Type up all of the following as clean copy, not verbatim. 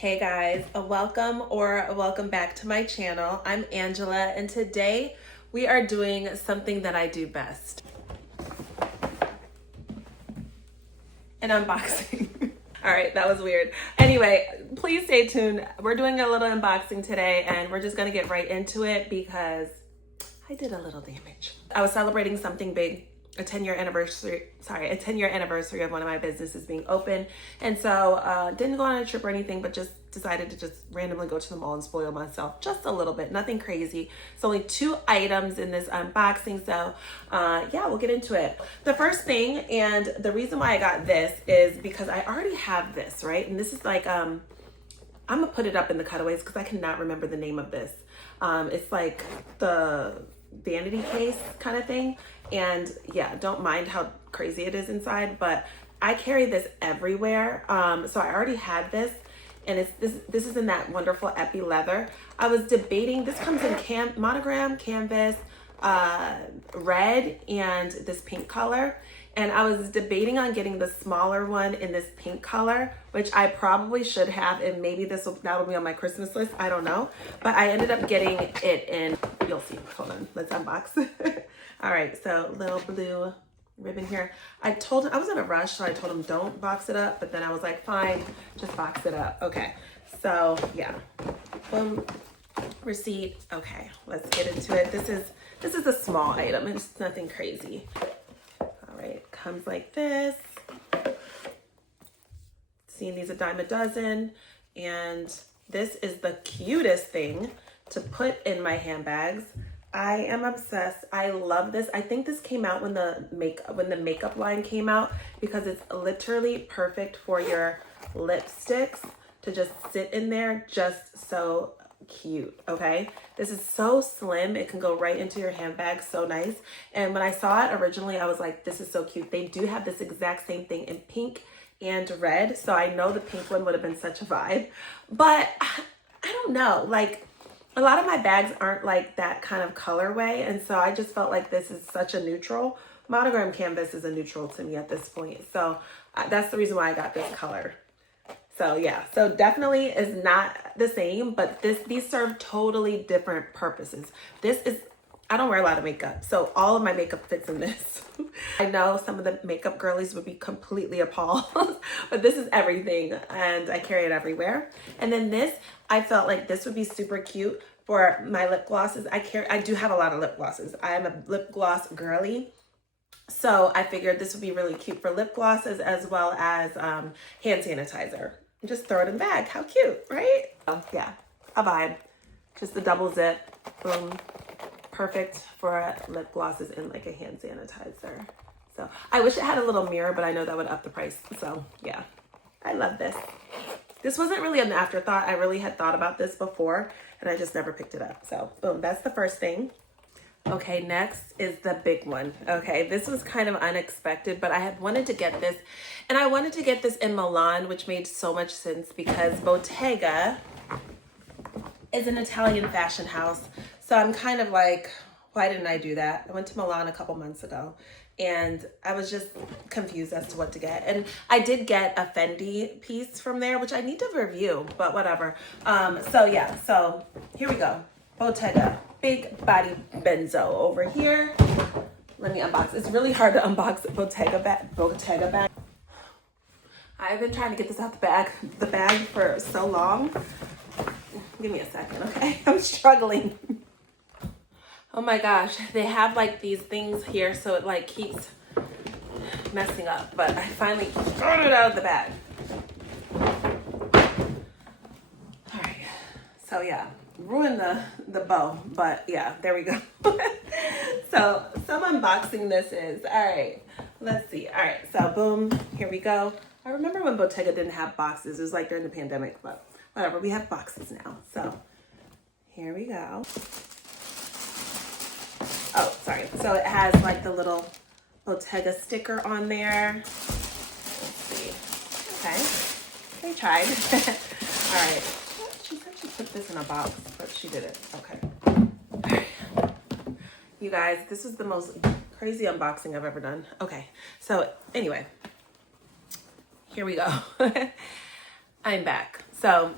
Hey guys, welcome back to my channel. I'm Angela, and today we are doing something that I do best. An unboxing. All right, that was weird. Anyway, please stay tuned. We're doing a little unboxing today, and we're just gonna get right into it because I did a little damage. I was celebrating something big, a 10-year anniversary of one of my businesses being open. And so didn't go on a trip or anything, but just decided to just randomly go to the mall and spoil myself just a little bit, nothing crazy. It's only 2 items in this unboxing. So yeah, we'll get into it. The first thing, and the reason why I got this is because I already have this, right? And this is like, I'm gonna put it up in the cutaways because I cannot remember the name of this. It's like the vanity case kind of thing. And yeah, don't mind how crazy it is inside, but I carry this everywhere. So I already had this, and this is in that wonderful epi leather. I was debating, this comes in monogram, canvas, red, and this pink color. And I was debating on getting the smaller one in this pink color, which I probably should have, and maybe that'll be on my Christmas list, I don't know. But I ended up getting it in, you'll see, hold on, let's unbox. All right, so little blue ribbon here. I was in a rush, so I told him don't box it up, but then I was like, fine, just box it up. Okay, so yeah, boom, receipt. Okay, let's get into it. This is a small item, it's nothing crazy. All right, it comes like this. Seeing these a dime a dozen, and this is the cutest thing to put in my handbags. I am obsessed. I love this. I think this came out when the makeup line came out, because it's literally perfect for your lipsticks to just sit in there, just so cute. Okay, this is so slim, it can go right into your handbag, so nice. And when I saw it originally, I was like, this is so cute. They do have this exact same thing in pink and red, so I know the pink one would have been such a vibe, but I don't know, like a lot of my bags aren't like that kind of colorway, and so I just felt like this is such a neutral. Monogram canvas is a neutral to me at this point, so that's the reason why I got this color. So yeah, so definitely is not the same, but these serve totally different purposes. I don't wear a lot of makeup, so all of my makeup fits in this. I know some of the makeup girlies would be completely appalled, but this is everything, and I carry it everywhere. And then this, I felt like this would be super cute for my lip glosses. I do have a lot of lip glosses. I am a lip gloss girly. So I figured this would be really cute for lip glosses as well as hand sanitizer. Just throw it in the bag. How cute, right? Oh yeah, a vibe. Just the double zip, boom. Perfect for lip glosses and like a hand sanitizer. So I wish it had a little mirror, but I know that would up the price. So yeah, I love this. This wasn't really an afterthought. I really had thought about this before, and I just never picked it up. So boom, that's the first thing. Okay, next is the big one. Okay, this was kind of unexpected, but I had wanted to get this, and I wanted to get this in Milan, which made so much sense because Bottega is an Italian fashion house. So I'm kind of like, why didn't I do that? I went to Milan a couple months ago, and I was just confused as to what to get. And I did get a Fendi piece from there, which I need to review, but whatever. So yeah, so here we go. Bottega, big body benzo over here. Let me unbox. It's really hard to unbox a Bottega bag. I've been trying to get this out the bag for so long. Give me a second, okay? I'm struggling. Oh my gosh, they have like these things here, so it like keeps messing up, but I finally got it out of the bag. All right, so yeah, ruined the bow, but yeah, there we go. So some unboxing this is. All right, let's see. All right, so boom, here we go. I remember when Bottega didn't have boxes. It was like during the pandemic, but whatever, we have boxes now. So here we go. Oh, sorry. So it has like the little Bottega sticker on there. Let's see. Okay. They tried. All right. She said she put this in a box, but she didn't. Okay. All right. You guys, this is the most crazy unboxing I've ever done. Okay. So anyway, here we go. I'm back. So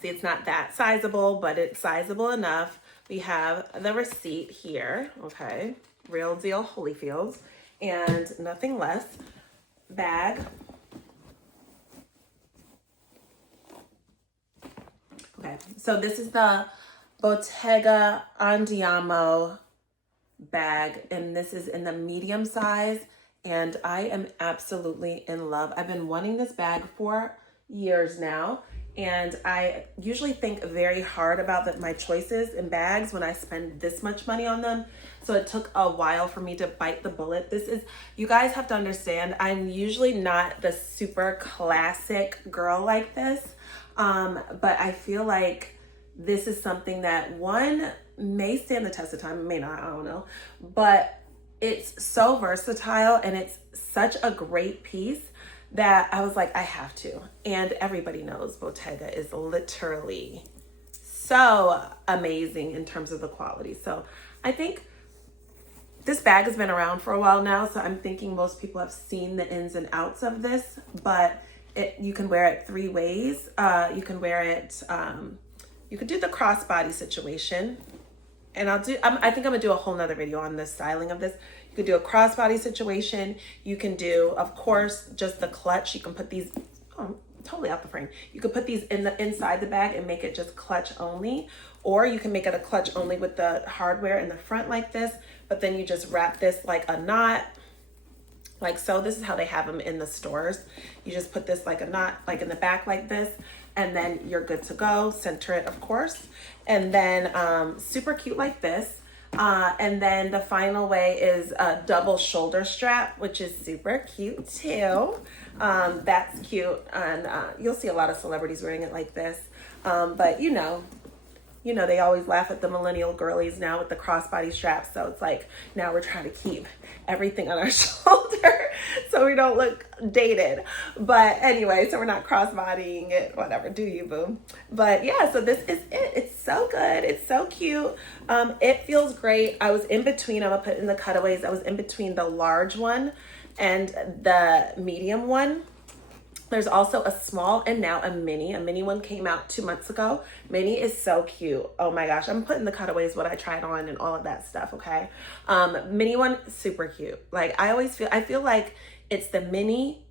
See, it's not that sizable, but it's sizable enough. We have the receipt here, okay? Real deal Holyfields, and nothing less. Bag. Okay, so this is the Bottega Andiamo bag, and this is in the medium size, and I am absolutely in love. I've been wanting this bag for years now, and I usually think very hard about my choices in bags when I spend this much money on them. So it took a while for me to bite the bullet. This is, you guys have to understand, I'm usually not the super classic girl like this, but I feel like this is something that, one, may stand the test of time, it may not, I don't know, but it's so versatile and it's such a great piece that I was like, I have to. And everybody knows Bottega is literally so amazing in terms of the quality. So I think this bag has been around for a while now, so I'm thinking most people have seen the ins and outs of this, but you can wear it three ways. You can wear it, you could do the crossbody situation, and I think I'm gonna do a whole nother video on the styling of this. You could do a crossbody situation. You can do, of course, just the clutch. You can put these, totally out the frame. You could put these inside the bag and make it just clutch only, or you can make it a clutch only with the hardware in the front like this, but then you just wrap this like a knot, like so. This is how they have them in the stores. You just put this like a knot, like in the back like this, and then you're good to go. Center it, of course. And then super cute like this. And then the final way is a double shoulder strap, which is super cute too. That's cute. And you'll see a lot of celebrities wearing it like this. But you know, they always laugh at the millennial girlies now with the crossbody straps. So it's like, now we're trying to keep everything on our shoulder so we don't look dated. But anyway, so we're not crossbodying it, whatever, do you, boo? But yeah, so this is it. It's so good. It's so cute. It feels great. I was in between, I'm gonna put in the cutaways, I was in between the large one and the medium one. There's also a small and now a mini. A mini one came out 2 months ago. Mini is so cute. Oh my gosh. I'm putting the cutaways, what I tried on and all of that stuff, okay? Mini one, super cute. Like I feel like it's the mini,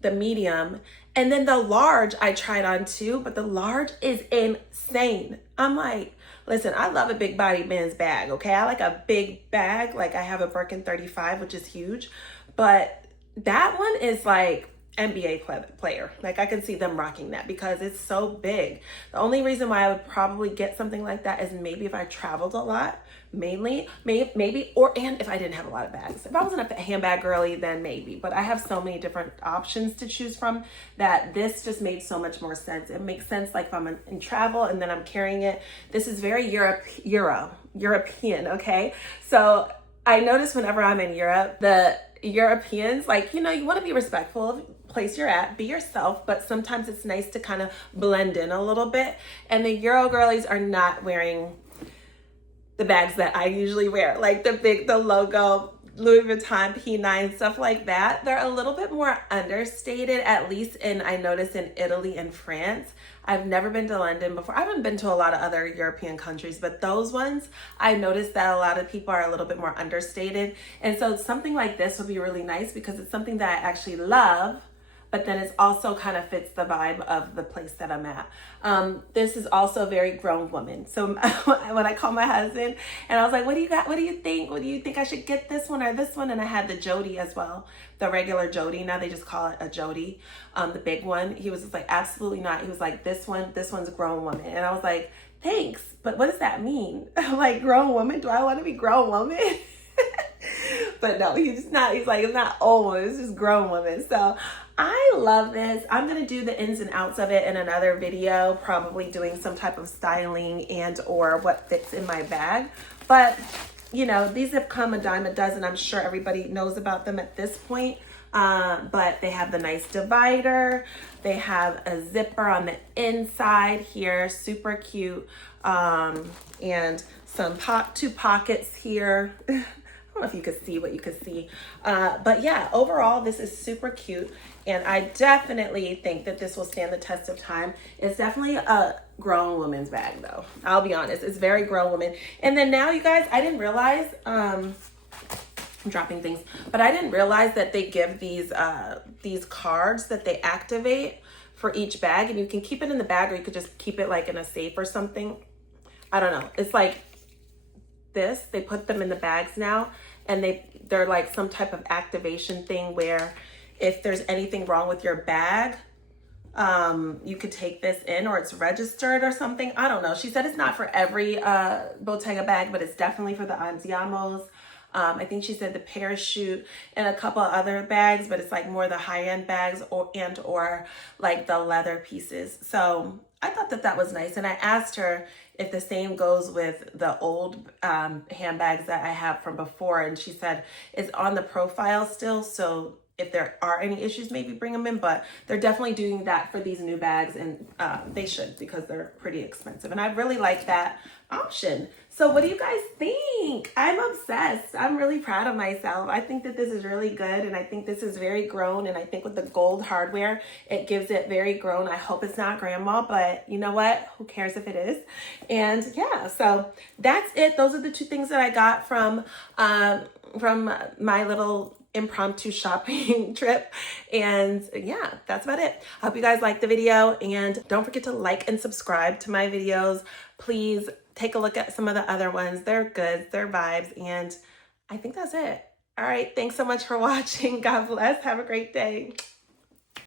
the medium, and then the large I tried on too, but the large is insane. I'm like, listen, I love a big body men's bag, okay? I like a big bag. Like I have a Birkin 35, which is huge, but that one is like NBA player. Like I can see them rocking that because it's so big. The only reason why I would probably get something like that is maybe if I traveled a lot, mainly, maybe, and if I didn't have a lot of bags. If I wasn't a handbag girly, then maybe, but I have so many different options to choose from that this just made so much more sense. It makes sense like if I'm in travel and then I'm carrying it. This is very European, okay? So I notice whenever I'm in Europe, the Europeans, like, you want to be respectful of place you're at, be yourself, but sometimes it's nice to kind of blend in a little bit. And the Euro girlies are not wearing the bags that I usually wear, like the logo, Louis Vuitton, P9, stuff like that. They're a little bit more understated, at least I noticed in Italy and France. I've never been to London before. I haven't been to a lot of other European countries, but those ones, I noticed that a lot of people are a little bit more understated. And so something like this would be really nice because it's something that I actually love, but then it also kind of fits the vibe of the place that I'm at. This is also a very grown woman. So when I called my husband and I was like, what do you got? What do you think? What do you think I should get, this one or this one? And I had the Jody as well, the regular Jody. Now they just call it a Jody, the big one. He was just like, absolutely not. He was like, this one's a grown woman. And I was like, thanks, but what does that mean? Like, grown woman? Do I want to be grown woman? But no, he's like, it's not old woman, it's just grown woman. So I love this. I'm going to do the ins and outs of it in another video, probably doing some type of styling and or what fits in my bag. But, these have come a dime a dozen. I'm sure everybody knows about them at this point. But they have the nice divider. They have a zipper on the inside here, super cute. And some two pockets here. I don't know if you could see what you could see. But yeah, overall, this is super cute. And I definitely think that this will stand the test of time. It's definitely a grown woman's bag though. I'll be honest, it's very grown woman. And then now you guys, I didn't realize, I'm dropping things, but I didn't realize that they give these cards that they activate for each bag, and you can keep it in the bag or you could just keep it like in a safe or something. I don't know. It's like this, they put them in the bags now, and they're like some type of activation thing where if there's anything wrong with your bag, you could take this in, or it's registered or something. I don't know. She said it's not for every Bottega bag, but it's definitely for the Andiamos. I think she said the parachute and a couple other bags, but it's like more the high-end bags or like the leather pieces. So I thought that was nice. And I asked her if the same goes with the old handbags that I have from before. And she said it's on the profile still. So if there are any issues, maybe bring them in, but they're definitely doing that for these new bags, and they should, because they're pretty expensive. And I really like that option. So what do you guys think? I'm obsessed. I'm really proud of myself. I think that this is really good, and I think this is very grown, and I think with the gold hardware, it gives it very grown. I hope it's not grandma, but you know what? Who cares if it is? And yeah, so that's it. Those are the two things that I got from my little impromptu shopping trip. And yeah, that's about it. I hope you guys liked the video, and don't forget to like and subscribe to my videos. Please take a look at some of the other ones. They're good, they're vibes, and I think that's it. All right, thanks so much for watching. God bless. Have a great day.